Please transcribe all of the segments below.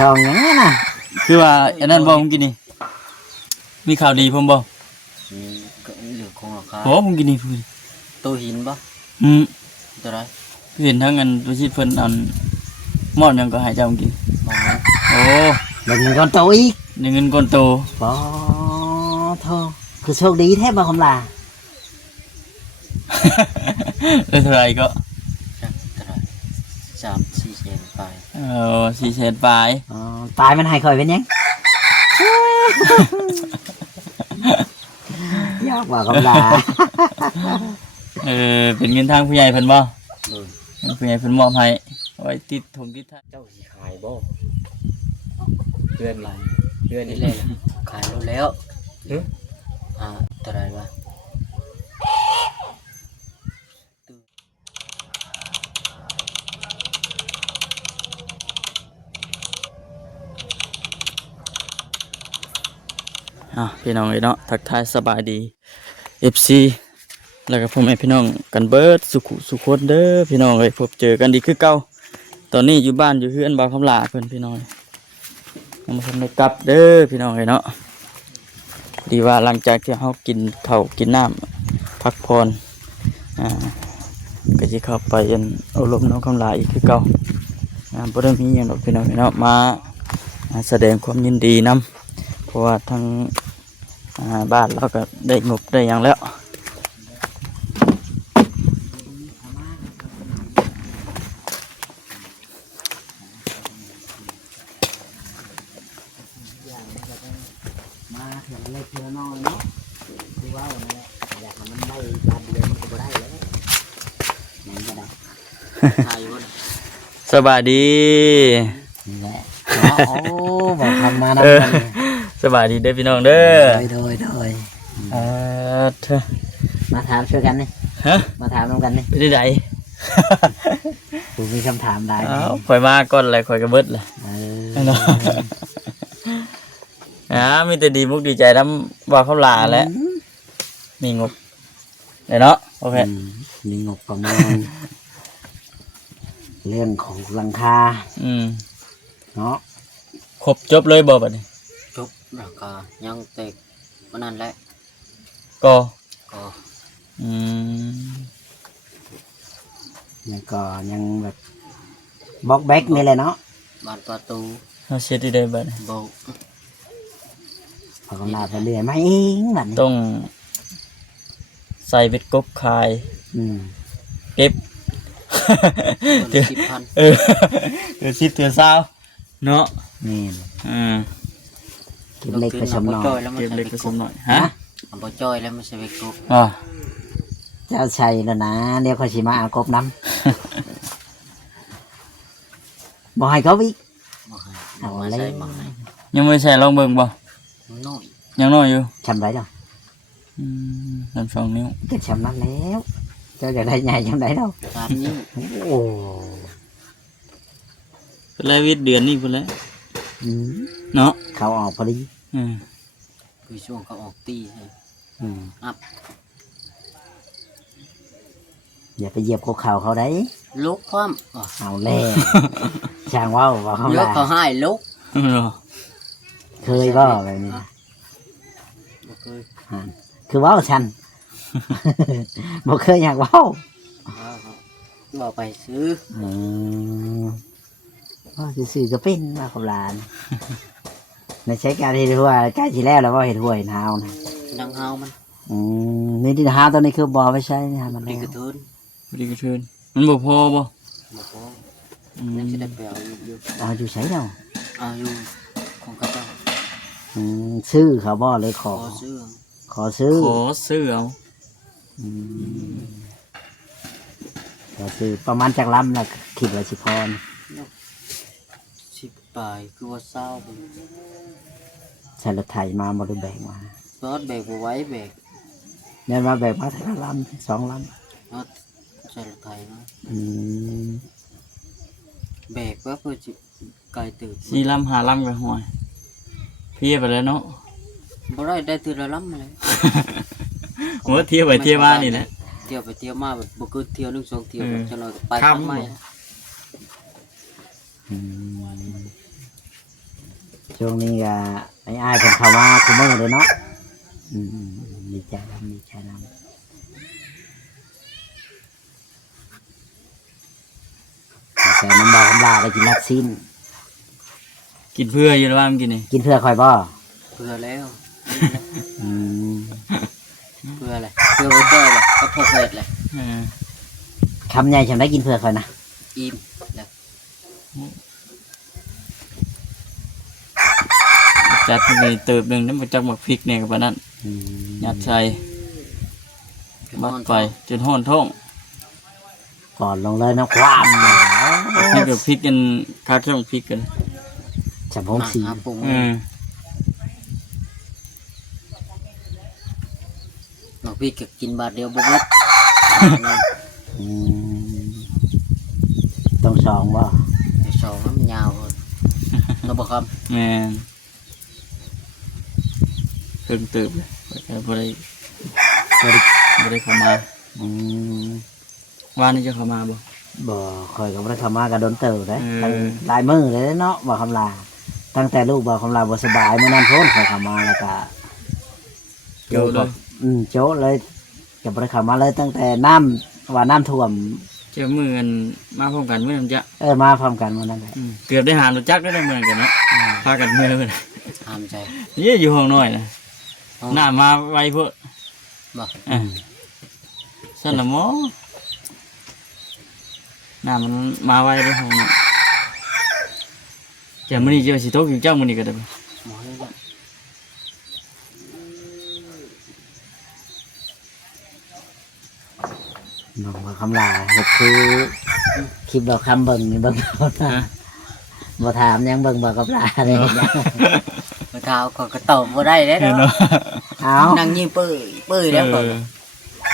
ช่องอย่างนั้นน่ะคือว่าอันนั้นบ่ผมกินนี่มีข่าวดีผมบ่มีก็เหลือคงราคาโอ้ผมกินนี่พูดตัวหินบ่ตัวไรเห็นทั้งอันตัวชีพเพิ่นอันมอดยังก็ให้เจ้ากินโอ้ได้เงินก้อนโตอีกได้เงินก้อนโตบ่โธ่คือโชคดีแท้บ่คำลาได้เท่าไหร่ก็3-4 แสนไป4 แสนปลายปลายมันให้ค่อยเป็นยังยากกว่าคำลาเป็นเงินทางผู้ใหญ่เพิ่นบ่ผู้ใหญ่เพิ่นมอบให้ไว้ติดถงติดท้ายเจ้าสิขายบ่เดือนนี้แหละขายแล้วตัวไรวะพี่น้องเนาะทักทายสบายดี FC แล้วก็พ่อแม่พี่น้องกันเบิดสุขคนเด้อพี่น้องเอ้ยพบเจอกันดีคือเก่าตอนนี้อยู่บ้านอยู่เฮือนบ่าวคำลาเพิ่นพี่น้องยังบ่ทันได้กลับเด้อพี่น้องเอ้ยเนาะดีว่าหลังจากที่เฮากินข้าวกินน้ำพักผ่อนก็สิเข้าไปอบรมน้องคำลาอีกคือเก่าบ่ได้มีหยังดอกพี่น้องเนาะมาแสดงความยินดีนำเพราะว่าทั้งบ้านเราก็ได้งบได้อย่างแล้วมาเถื่อนเล็กเถื่อนน้อยเนาะดูว่าวันนี้อยากให้มันได้บาทเดียวมันก็บ่ได้แล้วมันก็ได้ขายบ่สบายดีนี่แหละโอ้บอกทำมานะสบายดีเด้อพี่น้องเด้อโดยมาถามช่วยกันนี่มาถามน้องกันนี่ไปได้ไหนผมมีคำถามได้ข่อยมาก่อนเลยข่อยกระเบิดเลยมีแต่ดีมุกดีใจน้ำว่าเขาลาแล้วมีงบเนาะโอเคมีงบประมาณเรื่องของหลังคาเนาะครบจบเลยบ่บัดนี้จบหลังคายังเตะวันนั้นแหละก็ยังก็ยังแบบบล็อกแบ็กนี่แหละเนาะบานประตูเราเช็ดได้บัดนี้บ่พอลาไปเรื่อยมาเองบัดนี้ต้องใส่เบ็ดกบคายเก็บเดือน10,000เดือน10เดือน20เนาะนี่เก็บเล็กผสมหน่อยเก็บเล็กผสมหน่อยมันบ่จ้อยแล้วมันใส่เบ็ดกบเจ้าชัยแล้วนะเดี๋ยวเขาสิมาเอากบน้ำบ่ให้เขาอีกเอาอะไรยังไม่ใช่ลองเบิ่งบ่น้อยยังน้อยอยู่ชำไรดอก2 นิ้วก็ชำนั้นแล้วเจ้าจะได้ใหญ่ยังไงđâu 3 นิ้วโอ้เป็นไรวิทย์เดือนนี้พุ่นแล้วเนาะเขาออกพอดีคือช่วงเขาออกตีอัพอย่าไปเหยียบเขาเขาได้ลุกความเอาแล่ช่างว่าบอกเขาว่าเขาให้ลุกเคยว่าแบบนี้คือว่าฉันบอกเคยอยากว่าบอกไปซื้อว่าซื้อก็เป็นว่าขบลานในใช้การเห็ดหัวใกล้ที่แล้วว่าเห็ดหัวเห็ดหาวนะดังหาวมันนี่ที่หาวตัวนี้คือบอไม่ใช่นะมันดีกระเทินมันบ่พอบ่ยังจะได้ไปเอาอยู่อยู่ใช้เราเอาอยู่ของกระเจ้าซื้อเขาบ่เลยขอซื้อเอาขอซื้อประมาณจากลำละขีดละ10 พร10 ปลายคือว่าเศร้าใส่รถไถมาบริแบกมารถแบกไว้แบกเนี่ยมาแบกมาแต่ละลำ2 ลำใส่รถไถมาแบกว่าเพื่อจะไกลตื่น4 ลำ5 ลำกันห่วยเพียไปแล้วเนาะบ่ได้ตื่นละลำเลยหัวเที่ยวไปเที่ยวมานี่นะเที่ยวไปเที่ยวมาแบบบ่คือเที่ยว1 2เที่ยวจะนอนไปทำไม ช่วงนี้ก็ไอ้อ้ายเพิ่นเข้ามาคุมื้อเลยเนาะดีใจนำดีใจนำแต่น้ำบ่คำลาได้กินลักซิ้น กินเพื่ออยู่แล้วว่ามันกินนี่ กินเพื่อคอยบ่ เพื่อแล้ว อืม เพื่ออะไรเพื่อไว้ด้วยเลยก็พกเวทเลย เออ คำใหญ่ฉันได้กินเพื่อคอยนะ อิ่มแล้ว จัดไปเติบหนึงน้ำจักหมักพริกเนี่ยกับปานนั้น อืม ยัดใส่มัดไปจนห้อนท้อง ก่อนลงเลยน้ำความ พริกกับพริกกันคักช่องพริกกัน จำพงสี หาปรุง หนอกพี่ก็กินบาทเดียวบุบ อืมต้องสองบ่ เดี๋ยวสองมันยาวเลยเราบอกครับ แม่นเพิ่งเติบเลยบ่ได้บ่ได้เข้ามา อืม ว่านี่จะเข้ามาบ่ บ่คอยกับพระธรรมากับโดนเติบเลย อืม หลายมือเลยเนาะบ่คำลาตั้งแต่ลูกบ่คำลาบ่สบายเมื่อนั้นพ้นคอยเข้ามาแล้วก็ เกี่ยวเลย โจ๊ะเลยกับพระธรรมาเลยตั้งแต่น้ำว่าน้ำท่วม เจ้ามือกันมาพร้อมกันเมื่อนั้นจะ มาพร้อมกันเมื่อนั้นแหละ เกือบได้หารถจักรได้เหมือนกันเนาะพากันเมื่อกัน ห้ามใจ นี่อยู่ห้องน้อยนะ เอา หน้ามาไวเพื่อ บอก สั่นละหมอหน้ามันมาไวเลยห้องน้อยเจ้ามื้อนี้เจ้าสิตกอยู่เจ้ามื้อนี้ก็ได้บ่ หมอนี่บอก น้องบ่คำลาเฮ็ดคือคลิปเราคำเบิ่งนี่เบิ่งเอานะบ่ถามหยังเบิ่งบ่คำลาเลยเห็นยัง เมื่อเท้าก็กระตอบบ่ได้แล้ว เนาะ เอา นั่งยิ้มเปื่อยแล้วก็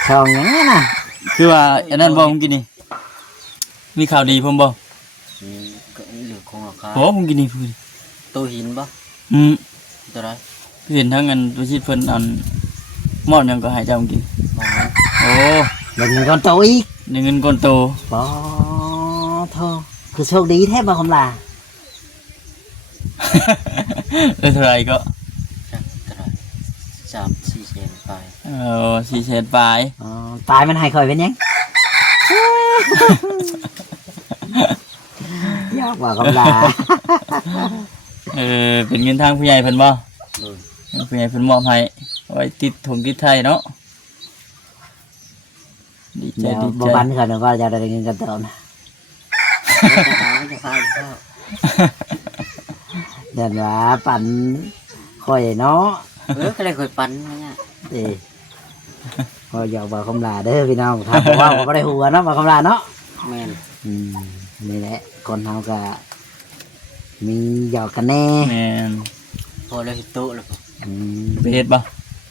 ช่องหยังน่ะ คือว่าอันนั้นบ่ผมกินนี่มีข่าวดีผมบ่ ก็เหลือของราคา โหผมกินนี่พูด ตัวหินบ่ อืม ตัวไร เห็นทั้งอันประชิดเพิ่นอันหมอดหยังก็ให้เจ้าผมกิน มองนั้น โอ้ เบิ่งเงินก้อนโตอีก ได้เงินก้อนโต ปอโทคือโชคดีแท้บ่คำลา ได้เท่าไหร่ก็ ตัวไร3-4 แสนไป 4 แสนปลาย อ๋อตายมันให้คอยเป็นหยังยากว่าคำลา เป็นเงินทางผู้ใหญ่เพิ่นบ่ เลย ผู้ใหญ่เพิ่นมอบให้เอาไว้ติดถงติดไทยเนาะดีใจ เดี๋ยว ดี บ่ ใจ บันเขาเดี๋ยวก็จะได้เงินกันเติมนะ จะหาจะพาอยู่เข้า เดี๋ยวว่าปั่นคอยเนาะ ก็เลยเคยปั่นมาเนี่ย เอ้คอยอยากบอกคำลาเด้อพี่น้องถ้าบอกว่าบ่ได้หัวเนาะบอกคำลาเนาะ แม่น นี่แหละคนเฮาก็มีหยอกกันแน่ แม่น พอแล้วเห็นโต๊ะแล้ว อืม ไปเฮ็ดบ่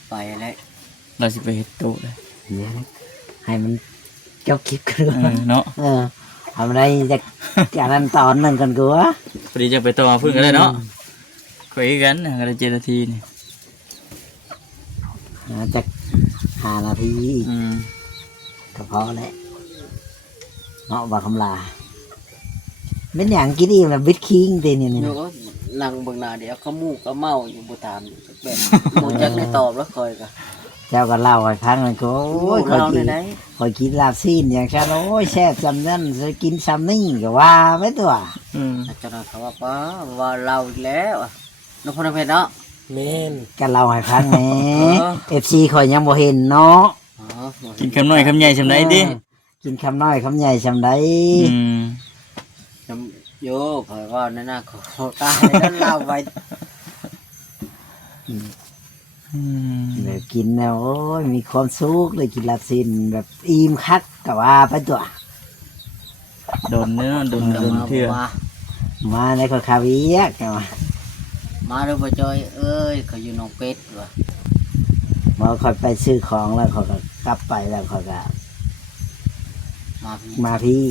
ไปแล้ว เราสิไปเฮ็ดโต๊ะเลย เดี๋ยวให้มันจบคลิปกัน เนาะ ทำอะไรจะการนั้นตอนนั่นกันกูวะ พอดีจะไปต่อพึ่งกันเลยเนาะคุยกันอะไร7 นาทีนี่ จะ5 นาที อืม ก็พอแล้วเนาะบอกคำลาเป็นอย่างกินอิ่มแล้วบิดคิงตีนี่นี่ อยู่ก็นั่งเบิ่งหน้าเดี๋ยวก็มูกก็เมาอยู่บ่ถามอยู่แบบบ่จักได้ตอบแล้วคอยก็ เจ้าก็เล่าให้ฟังมันก็โอ้ยคอย เรา กิน ได้ คอยกินลาบซีนอย่างฉันโอ้ยแซ่บจำนั่นจะกินซ้ำนี่ก็ว่าไว้ตัว อืม เจ้าหน้าที่ว่าป้าว่าเราอีกแล้วอะนพนเพชรเนาะแม่น ก็เล่าให้ฟังแหน่ เออ FC คอยยังบ่เห็นเนาะ อ๋อ กินคำน้อยคำใหญ่ชำไดดิ กินคำน้อยคำใหญ่ซำใด อืม โยคอยว่านั่นน่ะขอตายแล้วเล่าไว้ อืม แบบกินแล้วโอ้ยมีความสุขเลยกินลาบซีนแบบอิ่มคักก็ว่าไปตัว โดนเนื้อโดน จะ โดน มา เทื่อ มาในคนคาเวียกกันมา มาดูบ่จอยเอ้ยเขาอยู่หนองเป็ดว่ะ พอคอยไปซื้อของแล้วเขาก็กลับไปแล้วเขาก็ มาพี่ มาพี่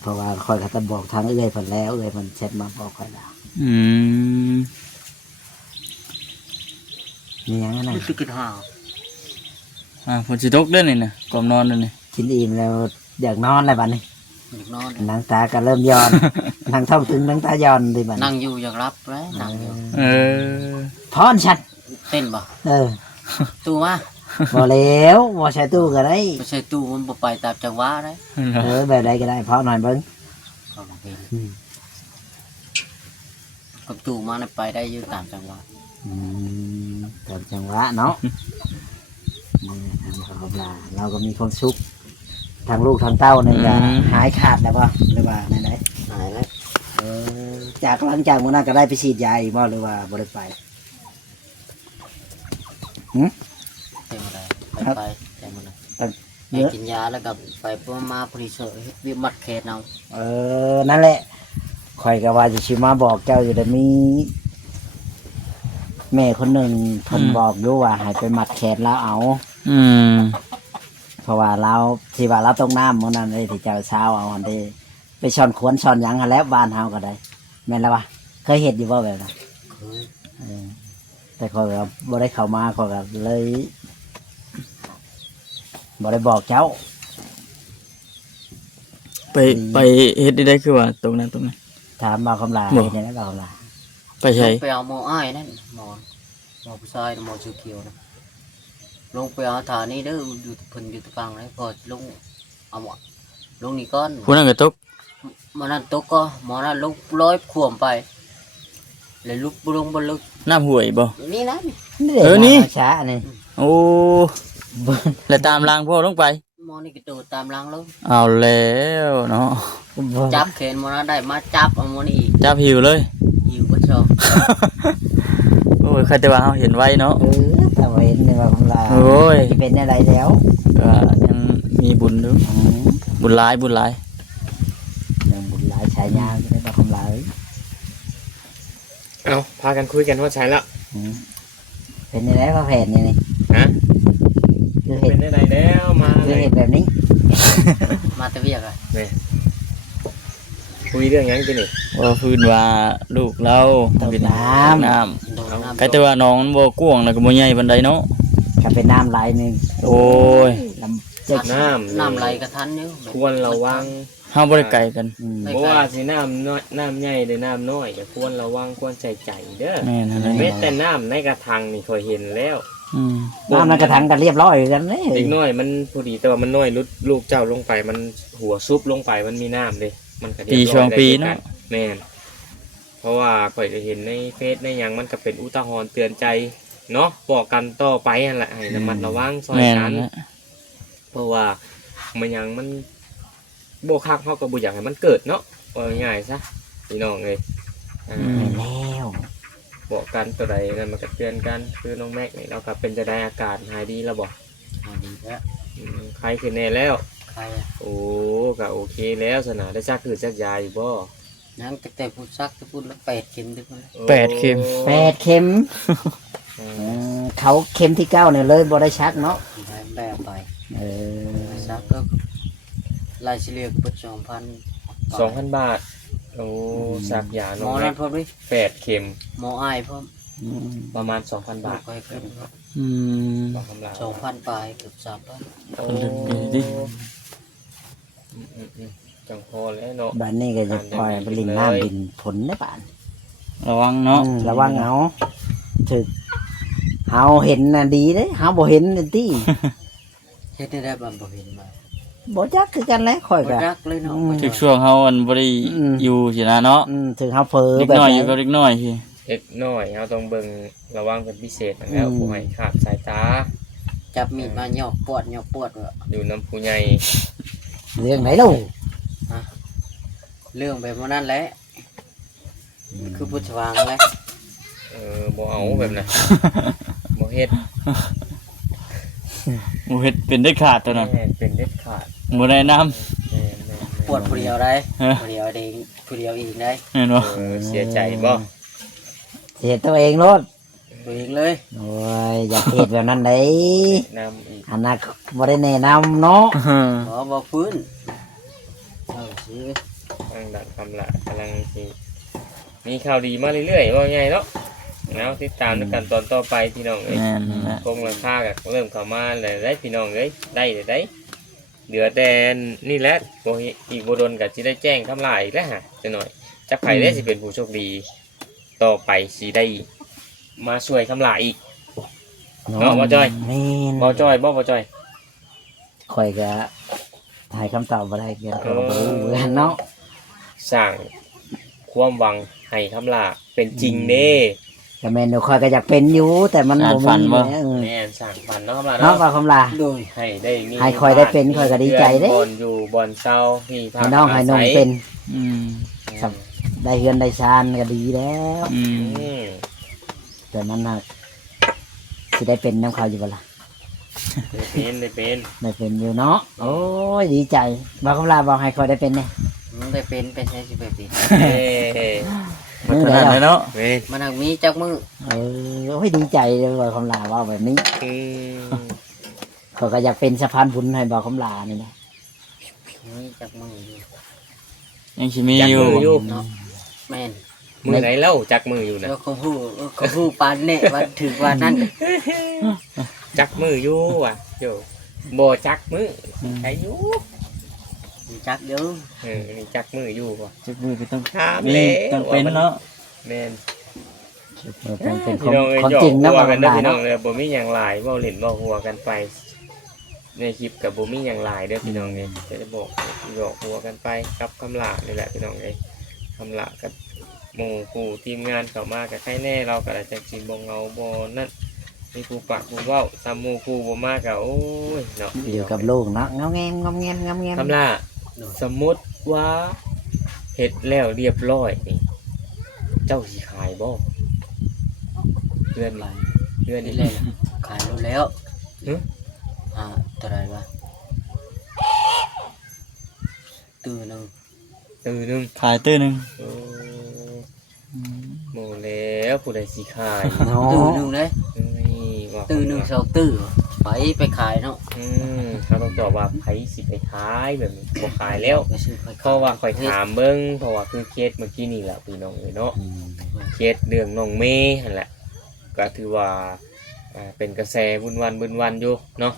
เพราะว่าคอยเขาจะบอกทางเอื้อยเพิ่นแล้วเอื้อยเพิ่นเช็ดมาบอกคอยแล้ว อืม มีหยังนั่น รู้สึกกินห่าว ฝนสิตกเด้อนี่นะก่อนนอนเด้อนี่ กินอิ่มแล้วอยากนอนอะไรบ้านี้ อยากนอน หนังตาก็เริ่มย้อนหนังท้องถึงหนังตาย้อนดิบัด นั่งอยู่อยากรับเลยนั่งอยู่ เออ พรชัด เต้นบ่ เออ ตู้มา บ่แล้วบ่ใช้ตู้ก็ได้ ไม่ใช่ตู้มันบ่ไปตามจังหวะได้ เออแบบใดก็ได้พอหน่อยเบิ่ง ก็บ่เป็นกับตู้มาน่ะไปได้อยู่ตามจังหวะ อืมตามจังหวะเนาะนี่ทำเขาปลาเราก็มีความสุขทางลูกทางเต้านี่ก็หายขาดแล้วป่ะหรือว่าไหน หายแล้ว ๆจากหลังจากมื้อนั้นก็ได้ไปฉีดยาอีกบ่หรือว่าบ่ได้ไป เต็มอะไร ครับ ไปเต็มอะไร เยอะ กินยาแล้วก็ไปเพื่อมาพริเศษวิมัดเขตเอา นั่นแหละข่อยก็ว่าจะชิมาบอกเจ้าอยู่แต่มี แม่คนหนึ่งเพิ่นบอกอยู่ว่าให้ไปมัดแขนแล้วเอา อืม เพราะว่าเราที่ว่าเราต้องน้ำมื้อนั้นเลยที่เจ้าเช้าเอาอันนี้ไปช้อนขวนช้อนหยังหั้นแหล้วบ้านเฮาก็ได้ แม่นแล้ววะเคยเฮ็ดอยู่บ่แบบนั้น เคย เออแต่ข่อยก็บ่ได้เข้ามาข่อยก็เลยบ่ได้บอกเจ้า ไปเฮ็ดได้คือว่าตรงนั้น ถามบ่าวคำลา บ่ เฮ็ดได้บ่าวคำลา ไปใช้ ไปเอาหมออ้ายนั่นหมอผู้ชายหมอชื่อเขียวนะลงไปเอาฐานนี้เด้ออยู่เพิ่นอยู่ตะฟังเลยพอลงเอาหมอลงนี่ก้อน ผู้นั้นก็ตก หมอนั่นตกก็หมอนั่นลงร้อยขวมไปเลยลุกลงบนลึก น้ำห่วยบ่ นี่นะนี่ เออนี่ ช้านี่ โอ้แล้วตามรางพ่อลงไป หมอนี่ก็โดดตามหลังลง เอาแล้วเนาะ จับแขนหมอนั่นได้มาจับเอาหมอนี่อีก จับหิวเลย หิวก็ชอบ โอ้ยใครแต่ว่าเฮาเห็นไว้เนาะ แต่ว่าเห็นในบ่าวคำลา โอ้ย สิเป็นอะไรแล้ว ก็ยังมีบุญอยู่บุญหลาย ยังบุญหลายชายยาวจะได้บ่าวคำลาเอ้ย เอาพากันคุยกันว่าใช้แล้ว เป็นอะไรพระแผ่นนี่นี่ ฮะ คือเห็ เป็น นได้ไหนแล้วมา คือ เลย เห็นแบบนี้ มาแตะเวียกอะ คุยเรื่องหยังกันนี่ ว่าพื้นว่าลูกเรา ตก เป็น น้ำ น้ โดนน้ำ ำใครแต่ว่าน้องมันบ่กว้างแล้วก็บ่ใหญ่ปานใดเนาะ ก็เป็นน้ำลายหนึ่ง โอ้ย ลำเจ๊ก น้ำไหลกระทันอยู่ ควรระวัง เฮาบ่ได้ไกลกัน อืม เพราะว่าสิน้ำน้อยน้ำใหญ่หรือน้ำน้อยก็ควรระวังควรใส่ใจเด้อ แม่นหั่นแหละ เม็ดแต่น้ำในกระทังนี่เคยเห็นแล้ว อืม น้ำในกระถางกันเรียบร้อยกันเลย เด็กน้อยมันพอดีแต่ว่ามันน้อยลุดลูกเจ้าลงไปมันหัวซุบลงไปมันมีน้ำเลยมันก็เรียบ ปี ร้อย ช่วงปี ได้ เนาะ แม่นเพราะว่าข่อยก็เห็นในเฟซในหยังมันก็เป็นอุทาหรณ์เตือนใจเนาะบอกกันต่อไปนั่นแหละให้ระมัดระวังซอย แม่น กัน หั่นแหละ เพราะว่ามันยังมันโบคักเขาก็บ่อยากให้มันเกิดเนาะว่าง่ายๆซะพี่น้องเลยอ่า แล้ว บอกกันตัวใดนั่นมันก็เตือนกันคือน้องแม็กนี่เราก็เป็นจะได้อาการหายดีแล้วบอก ดีแล้ว ใครขึ้นแน่แล้ว ใครอะ โอ้ก็โอเคแล้วสนะได้ซักคือซักยาอยู่บ่ ยังแต่พูดซักแต่พูดแล้วเป็ดเข็มด้วยพุ่น โอ้ 8 เข็ม 8 เข็ม อืม เขาเข็มที่ 9เนี่ยเลยบ่ได้ชักเนาะ ได้แบบไป เออ ซักก็ลายเฉลี่ยก็เป็น2,000 2,000 บาทโอ้ซักยา ห น้ ม อ อง แม็ นั่ ก นพอดี 8 เข็ม หมออ้ายพร้อม อืม ประมาณ 2,000 บาท ก็ให้ขึ้นครับ อืม บอกคำลา 2,000ปลายเกือบ3,000 โอ้ ลึกดีดิ อืมจังพอแล้วเนาะ บ้านนี้ก็จะปล่อยไปลินน้ำลินผลได้ป่าน ระวังเนาะ ระวังเอาถึกเฮาเห็นน่ะดีเด้เฮาบ่เห็นน่ะติ เฮ็ดได้บ่บ่เห็นมา บ่จักคือกันแหละข่อย บ่ ก็ รักเลยเนาะ ถึกช่วงเฮาอันบ่ได้ อืม อยู่สินะเนาะ ถึงเฮาเผลอ เด็ก แบบ น้อย ไห อยู่กับเด็กน้อยพี่ เล็กน้อยเราต้องเบิ่งระวังเป็นพิเศษแล้วผู้ให้ขาดสายตา จับมีดมาหยอกปวดว่า อยู่น้ำผู้ใหญ่ เรื่องไหนลูก เรื่องแบบนั้นแหละคือพุทธวางแหละ บ่เอาแบบนั้นบ่เฮ็ด หมูเฮ็ดเป็นได้ขาดตัวนั้น แม่เป็นเด็ดขาด บ่ได้น้ำ แม่ ปวดผู้เดียวได้ ฮะ ผู้เดียวเองผู้เดียวอีกได้ เห็นบ่ เสียใจบ่ เสียตัวเองโลด ตัวเองเลย โอ้ยอย่าเฮ็ดแบบนั้นเด้ น้ำอีก อันนั้นบ่ได้แนะนำเนาะ บ่ฟื้นสิ ทางดันคำละกำลังสิมีข่าวดีมาเรื่อยๆว่าไงเนาะแล้วติดตามในกันตอนต่อไปพี่น้องเอ้ย แม่นนั่นแหละ คงราคาก็เริ่มเข้ามาแล้วได้พี่น้องเอ้ยได้ เหลือแต่นี่แหละบ่อีกบ่โดนก็สิได้แจ้งคำลาอีกแล้วฮะจังหน่อยจักไผได้สิเป็นผู้โชคดีต่อไปสิได้มาช่วยคำลาอีก เนาะบ่จ้อย แม่น บ่จ้อยบ่จ้อย ข่อยก็ถ่ายคำตอบบ่ได้เกี่ยวกับบ่รู้เหมือนกันเนาะ สร้างความหวังให้คำลาเป็นจริงเด้ แต่แม่นเดี๋ยวข่อยก็อยากเป็นอยู่ แต่มันบ่มีเนี่ย แม่นสร้างฝันเนาะคำลา เนาะ เนาะ ว่าคำลา โดย ให้ได้มี ให้ข่อยได้เป็นข่อยก็ดีใจเด้ บอนอยู่บอนเช่าที่พั ให้ ก น้องให้นมเป็น อืม ครับ ได้เฮือนได้ชานก็ดีแล้ว อืม อืม แต่มันน่ะสิได้เป็นน้ำเขาอยู่บ่ล่ะ ได้เป็นได้เป็น ได้เป็นอยู่เนาะโอ้ยดีใจบ่คำลาบอกให้ข่อยได้เป็นเนี่ย มันได้เป็นใช้สิไปเป็น เอ้ย มันขนาดนั้นเนาะ เว้ย มันหักมีจักมือ โอ้ยดีใจเลยบ่คำลาว่าแบบนี้ อืม เขาก็อยากเป็นสะพานบุญให้บ่คำลานี่นะ มีจักมืออยู่ ยังสิมี จัก อยู่ มืออยู่ เนาะแม่น มือไหนเล่าจักมืออยู่นะ แล้วเขาพูดปานเนี่ยว่าถือว่านั่น จักมืออยู่ว่ะโยบ่จักมือใครอยู่ จักเยอะ นี่จักมืออยู่ว่ะ จักมือก็ต้อง ถาม มี แล้ว ต้องเป็นเนาะ แม่น เป็นข พี่ อง น้องเอ้ย ของ หยอก จริงนะ หัว บ่ กัน คำ เด้อ ลา พี่น้อ เนาะ งเลยบ่มีหยังหลายเว้าเล่นเว้าหัวกันไป ในคลิปกับบ่มีหยังหลายเด้อพี่น้องเอ้ยจะบอกหยอกหัวกันไปกับคำลานี่แหละพี่น้องเอ้ยคำลากับหมู่ผู้ทีมงานเข้ามากับใครแน่เราก็ได้จังสิบ่เหงาบ่นั่นมีผู้ปากผู้เว้าตามหมู่ผู้บ่มาก็โอ้ยเนาะ อยู่กับลูกเนาะเงาแงมเงาแงมเงาแงม คำลาสมมุติว่าเฮ็ดแล้วเรียบร้อยนี่เจ้าสิขายบ่เดือนนี้เดือน นี่ นี้ แหละขายรู้แล้ว หึ ตัวไรวะตื่นหนึ่ง ตื่นหนึง ขายตื้อหนึง โอ้โมแล้วผู้ใดสิขาย เนา ตื่น ะ หนึ่งเลย นี่ว่า ตื่นหนึ่งสองตื่นไปขายเนาะ เขาต้องตอบว่าไผสิไปขายแบบนี้บ่ขายแล้ว ไปซื้อไป เพราะว่าข่อยถามเบิ่งเพราะว่าคือเคสเมื่อกี้นี่แหละพี่น้องเอ้ยเนาะ อืม เคสเรื่องน้องเมย์นั่นแหละก็ถือว่าเป็นกระแสวุ่นวันอยู่เนาะ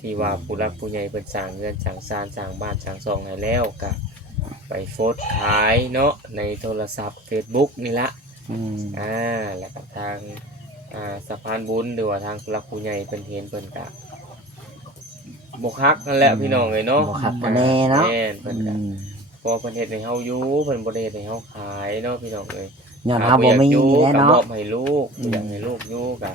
ที่ว่าผู้รักผู้ใหญ่เพิ่นสร้างเรือนสร้างศาลสร้างบ้านสร้างซองให้แล้วก็ไปโพสต์ขายเนาะในโทรศัพท์ Facebook นี่ละ อืม แล้วก็ทางสะพานบุญหรือว่าทางผู้รักผู้ใหญ่เพิ่นเห็นเพิ่นก็บ่คักนั่นแหละพี่น้องเอ้ยเนาะ บ่คักบ่แน่เนาะ แม่นเพิ่น อื ก็ ม พอเพิ่นเฮ็ดให้เฮาอยู่เพิ่นบ่ได้เฮ็ดให้เฮาขายเนาะพี่น้องเอ้ย ย้อนเฮาบ่มี อยู่ แล้ว ก็มอ เนาะ บให้ลูกอยากให้ลูกอยู่ก็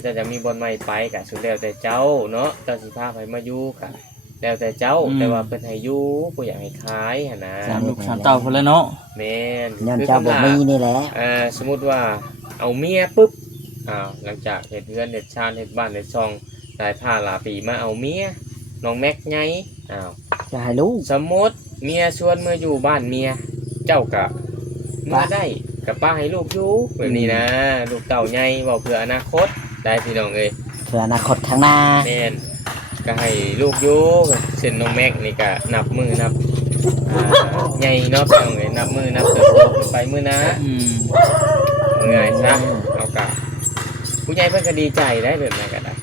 เจ้าจะมีบ่อนใหม่ไปก็สุดแล้วแต่เจ้าเนาะเจ้าสิพาไผมาอยู่ก็แล้วแต่เจ้าแต่ว่าเพิ่นให้อยู่บ่อยากให้ขายหั่นนะ สามลูกสามเต้าพุ่นแล้วเนาะ แม่น ย้อนเจ้าบ่มีนี่แหละ สมมุติว่าเอาเมียปุ๊บหลังจากเฮ็ดเรือนเฮ็ดชานเฮ็ดบ้านเฮ็ดช่องได้ผ้าหลายปีมาเอาเมียน้องแม็กไงอ้าว จะให้ลูก สมมติเมียชวนเมื่ออยู่บ้านเมียเจ้ากะเมื่อได้กับป้าให้ลูกอยู่แบบนี้นะ ลูกเต่าใหญ่บอกเพื่ออนาคตได้พี่น้องเอ้ย เพื่ออนาคตข้างหน้า แม่นก็ให้ลูกอยู่เช่นน้องแม็กนี่ก็นับมือนับใหญ่เนาะพี่น้องเอ้ยนับมือนับเติบโตขึ้นไปมือนะ อืม ง่ายซะเอากะผู้ใหญ่เพิ่นก็ดีใจได้แบบนั้นก็ได้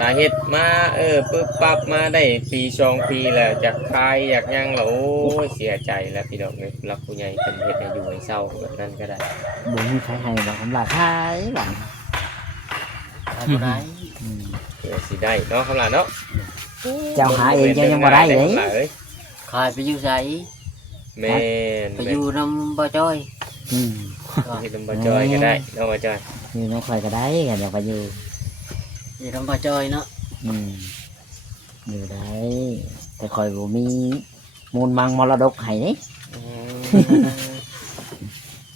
สาเหตุมาปึ๊บปั๊บมาได้ปี2 ปีแล้วจากคายอยากหยังแล้วโอ้ยเสียใจแล้วพี่น้องเอ้ยรับผู้ใหญ่เป็นเฮ็ดให้อยู่ให้เศร้าแบบนั้นก็ได้ บ่มีใครให้บ่คำลาขายหลัง ขายบ่ได้ อืม เพื่อสิได้เนาะคำลาเนาะ เจ้าหาเองเจ้ายังบ่ได้เลย คำลาเอ้ย ขายไปอยู่ไส แม่น ไปอยู่น้ำบ่จ้อย อืม เฮ็ดนำบ่จอยก็ได้เนาะบ่จอย อยู่น้องข่อยก็ได้กันอยากไปอยู่ อยู่น้ำบ่จ้อยเนาะ อืมอยู่ได้ แต่ข่อยบ่มีมูลมังมรดกให้นี่ อืม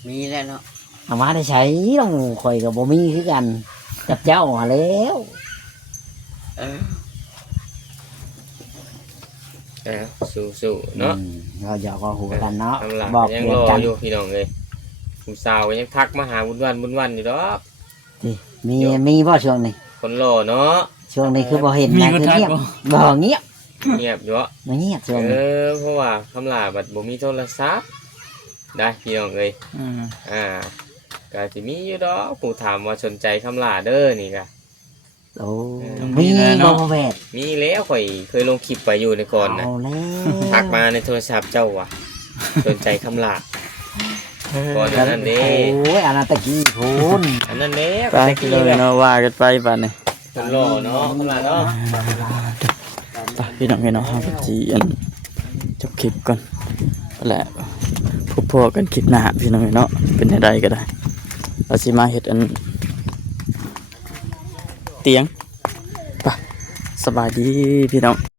มีแล้วเนาะ เอามาได้ใช้ต้องข่อยก็บ่มีคือกันกับเจ้าหาแล้ว สู้ๆเนาะ อืมเราหยอกก็หัวกันเนาะ คำลา บอก ยัง เรีย ร น อ กัน อยู่พี่น้องเอ้ยผู้สาวก็ยังทักมาหาบุญวันอยู่ดอก มีบ่ช่วงนี้ คนรอเนาะ ช่วงนี้คือบ่เห็น มี นะ คน คือ ทัก เงียบ บ่ บ่เงียบ เงียบอยู่อะ บ่เงียบช่วงนี้ เพราะว่าคำลาบัดบ่มีโทรศัพท์ได้พี่น้องเอ้ย อืม ก็สิมีอยู่ดอกผู้ถามว่าสนใจคำลาเด้อนี่ก็ โอ้ ต้อง มี แล้ บ่ เนาะ พ่อแพทย์ มีแล้วข่อยเคยลงคลิปไปอยู่ในก่อนนะ เอาแล้ว ทักมาในโทรศัพท์เจ้าว่ะสนใจคำลาก่อนอันนั้นเด้ โอ้ยอันนั้นตะกี้พูน อันนั้นเด้ ไป ตะกี้ เลย แบบ เนาะว่ากันไปบัดนี้ คนรอเนาะคำลาเนาะ ไปพี่น้องเนาะเฮาก็สิอันจบคลิปก่อนนั่นแหละพบกันคลิปหน้าพี่น้องเนาะเป็นจังไดก็ได้เราสิมาเฮ็ดอันเตียงไปสบายดีพี่น้อง